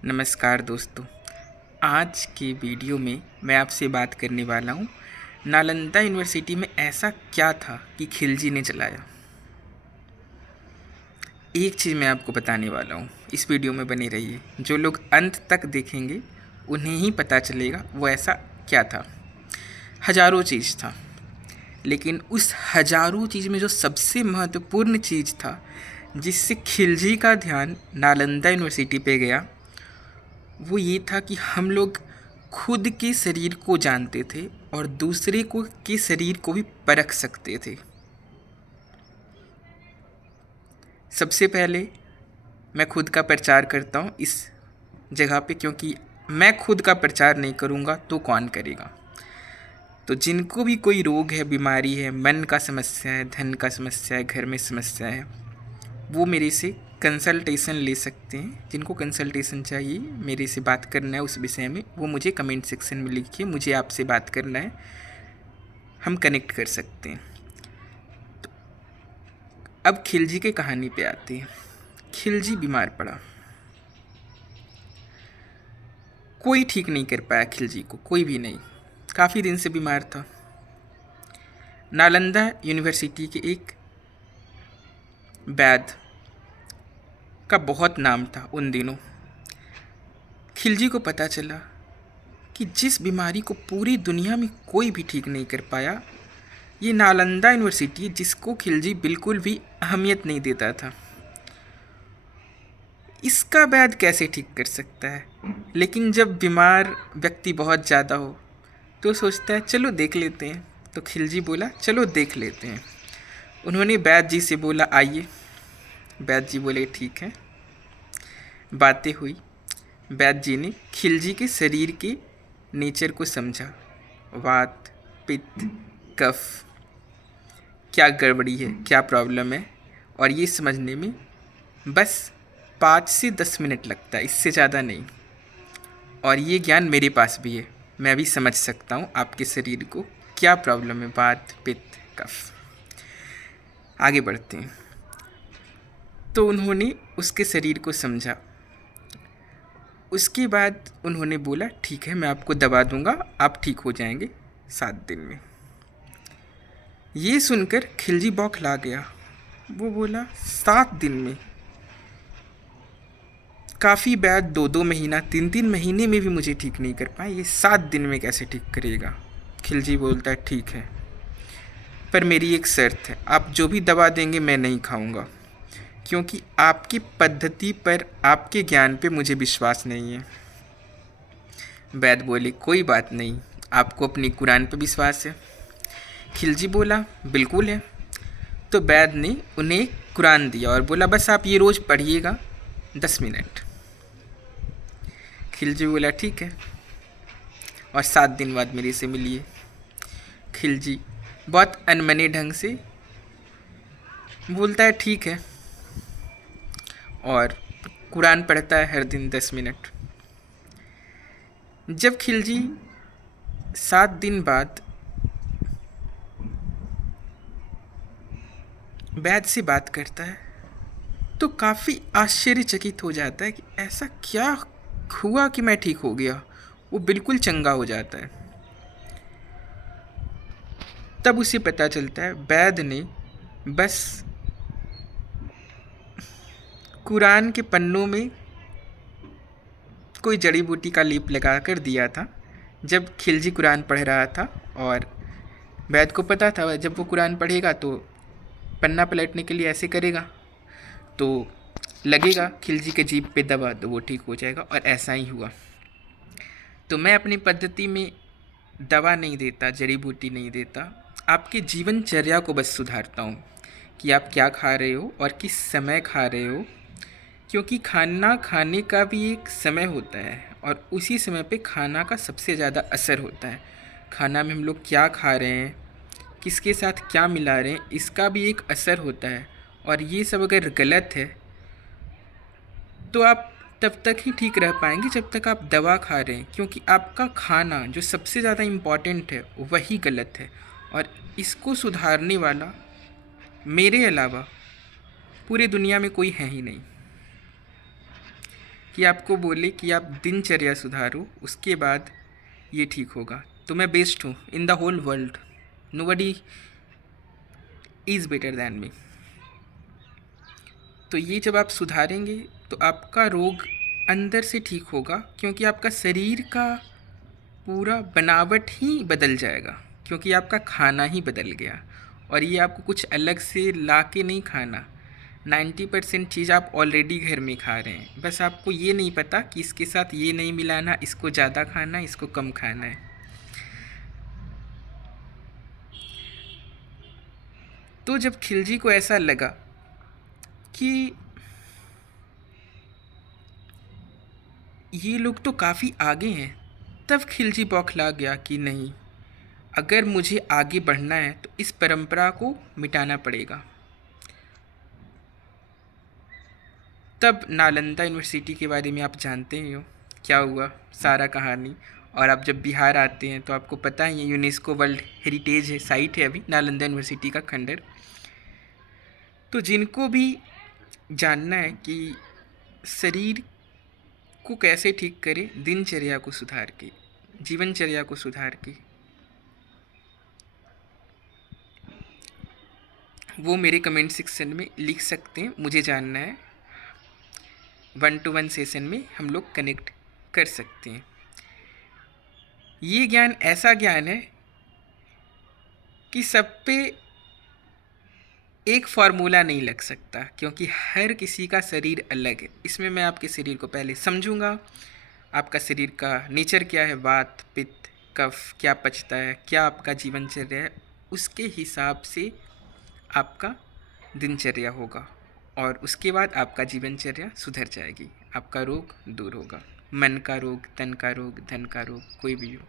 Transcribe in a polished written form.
नमस्कार दोस्तों। आज के वीडियो में मैं आपसे बात करने वाला हूँ नालंदा यूनिवर्सिटी में ऐसा क्या था कि खिलजी ने चलाया। एक चीज़ मैं आपको बताने वाला हूँ, इस वीडियो में बने रहिए। जो लोग अंत तक देखेंगे उन्हें ही पता चलेगा वो ऐसा क्या था। हज़ारों चीज़ था, लेकिन उस हज़ारों चीज़ में जो सबसे महत्वपूर्ण चीज़ था जिससे खिलजी का ध्यान नालंदा यूनिवर्सिटी पे गया, वो ये था कि हम लोग खुद के शरीर को जानते थे और दूसरे को के शरीर को भी परख सकते थे। सबसे पहले मैं खुद का प्रचार करता हूँ इस जगह पे, क्योंकि मैं खुद का प्रचार नहीं करूँगा तो कौन करेगा। तो जिनको भी कोई रोग है, बीमारी है, मन का समस्या है, धन का समस्या है, घर में समस्या है, वो मेरे से कंसल्टेशन ले सकते हैं। जिनको कंसल्टेशन चाहिए, मेरे से बात करना है उस विषय में, वो मुझे कमेंट सेक्शन में लिखिए। मुझे आपसे बात करना है, हम कनेक्ट कर सकते हैं। तो अब खिलजी के कहानी पे आते हैं। खिलजी बीमार पड़ा, कोई ठीक नहीं कर पाया खिलजी को, कोई भी नहीं। काफ़ी दिन से बीमार था। नालंदा यूनिवर्सिटी के एक वैद्य का बहुत नाम था उन दिनों। खिलजी को पता चला कि जिस बीमारी को पूरी दुनिया में कोई भी ठीक नहीं कर पाया, ये नालंदा यूनिवर्सिटी, जिसको खिलजी बिल्कुल भी अहमियत नहीं देता था, इसका वैद्य कैसे ठीक कर सकता है। लेकिन जब बीमार व्यक्ति बहुत ज़्यादा हो तो सोचता है चलो देख लेते हैं। तो खिलजी बोला चलो देख लेते हैं। उन्होंने वैद्य जी से बोला आइए। वैद्य जी बोले ठीक है। बातें हुई। वैद्य जी ने खिलजी के शरीर के नेचर को समझा। वात, पित्त, कफ, क्या गड़बड़ी है, क्या प्रॉब्लम है, और ये समझने में बस 5 से 10 मिनट लगता है, इससे ज़्यादा नहीं। और ये ज्ञान मेरे पास भी है, मैं भी समझ सकता हूँ आपके शरीर को क्या प्रॉब्लम है, वात, पित्त, कफ। आगे बढ़ते हैं। तो उन्होंने उसके शरीर को समझा। उसके बाद उन्होंने बोला ठीक है, मैं आपको दवा दूंगा, आप ठीक हो जाएंगे 7 दिन में। ये सुनकर खिलजी बौखला गया। वो बोला 7 दिन में? काफ़ी बैद 2-2 महीना, 3-3 महीने में भी मुझे ठीक नहीं कर पाए, ये 7 दिन में कैसे ठीक करेगा। खिलजी बोलता है ठीक है, पर मेरी एक शर्त है, आप जो भी दवा देंगे मैं नहीं खाऊंगा, क्योंकि आपकी पद्धति पर, आपके ज्ञान पे मुझे विश्वास नहीं है। वैद्य बोले कोई बात नहीं, आपको अपनी कुरान पे विश्वास है। खिलजी बोला बिल्कुल है। तो वैद्य ने उन्हें कुरान दिया और बोला बस आप ये रोज़ पढ़िएगा 10 मिनट। खिलजी बोला ठीक है, और 7 दिन बाद मेरे से मिलिए। खिलजी बहुत अनमने ढंग से बोलता है ठीक है, और कुरान पढ़ता है हर दिन 10 मिनट। जब खिलजी 7 दिन बाद वैद्य से बात करता है तो काफ़ी आश्चर्यचकित हो जाता है कि ऐसा क्या हुआ कि मैं ठीक हो गया। वो बिल्कुल चंगा हो जाता है। तब उसे पता चलता है वैद्य ने बस कुरान के पन्नों में कोई जड़ी बूटी का लेप लगा कर दिया था। जब खिलजी कुरान पढ़ रहा था, और वैद्य को पता था जब वो कुरान पढ़ेगा तो पन्ना पलटने के लिए ऐसे करेगा तो लगेगा खिलजी के जीभ पे दबा, तो वो ठीक हो जाएगा, और ऐसा ही हुआ। तो मैं अपनी पद्धति में दवा नहीं देता, जड़ी बूटी नहीं देता, आपके जीवनचर्या को बस सुधारता हूँ कि आप क्या खा रहे हो और किस समय खा रहे हो, क्योंकि खाना खाने का भी एक समय होता है और उसी समय पे खाना का सबसे ज़्यादा असर होता है। खाना में हम लोग क्या खा रहे हैं, किसके साथ क्या मिला रहे हैं, इसका भी एक असर होता है। और ये सब अगर गलत है तो आप तब तक ही ठीक रह पाएंगे जब तक आप दवा खा रहे हैं, क्योंकि आपका खाना जो सबसे ज़्यादा इम्पॉर्टेंट है वही गलत है। और इसको सुधारने वाला मेरे अलावा पूरी दुनिया में कोई है ही नहीं। कि आपको बोले कि आप दिनचर्या सुधारो, उसके बाद ये ठीक होगा, तो मैं बेस्ट हूँ in the whole world, nobody is better than me. तो ये जब आप सुधारेंगे तो आपका रोग अंदर से ठीक होगा, क्योंकि आपका शरीर का पूरा बनावट ही बदल जाएगा, क्योंकि आपका खाना ही बदल गया। और ये आपको कुछ अलग से ला के नहीं खाना, 90% चीज़ आप ऑलरेडी घर में खा रहे हैं, बस आपको ये नहीं पता कि इसके साथ ये नहीं मिलाना, इसको ज़्यादा खाना है, इसको कम खाना है। तो जब खिलजी को ऐसा लगा कि ये लोग तो काफ़ी आगे हैं, तब खिलजी बौखला गया कि नहीं, अगर मुझे आगे बढ़ना है तो इस परंपरा को मिटाना पड़ेगा। तब नालंदा यूनिवर्सिटी के बारे में आप जानते ही हो क्या हुआ, सारा कहानी। और आप जब बिहार आते हैं तो आपको पता ही है, यूनेस्को वर्ल्ड हेरिटेज है, साइट है अभी नालंदा यूनिवर्सिटी का खंडर। तो जिनको भी जानना है कि शरीर को कैसे ठीक करें, दिनचर्या को सुधार के, जीवनचर्या को सुधार के, वो मेरे कमेंट सेक्शन में लिख सकते हैं। मुझे जानना है, 1-to-1 सेशन में हम लोग कनेक्ट कर सकते हैं। ये ज्ञान ऐसा ज्ञान है कि सब पे एक फार्मूला नहीं लग सकता, क्योंकि हर किसी का शरीर अलग है। इसमें मैं आपके शरीर को पहले समझूंगा, आपका शरीर का नेचर क्या है, वात पित्त कफ, क्या पचता है, क्या आपका जीवनचर्या है, उसके हिसाब से आपका दिनचर्या होगा, और उसके बाद आपका जीवनचर्या सुधर जाएगी, आपका रोग दूर होगा, मन का रोग, तन का रोग, धन का रोग, कोई भी हो।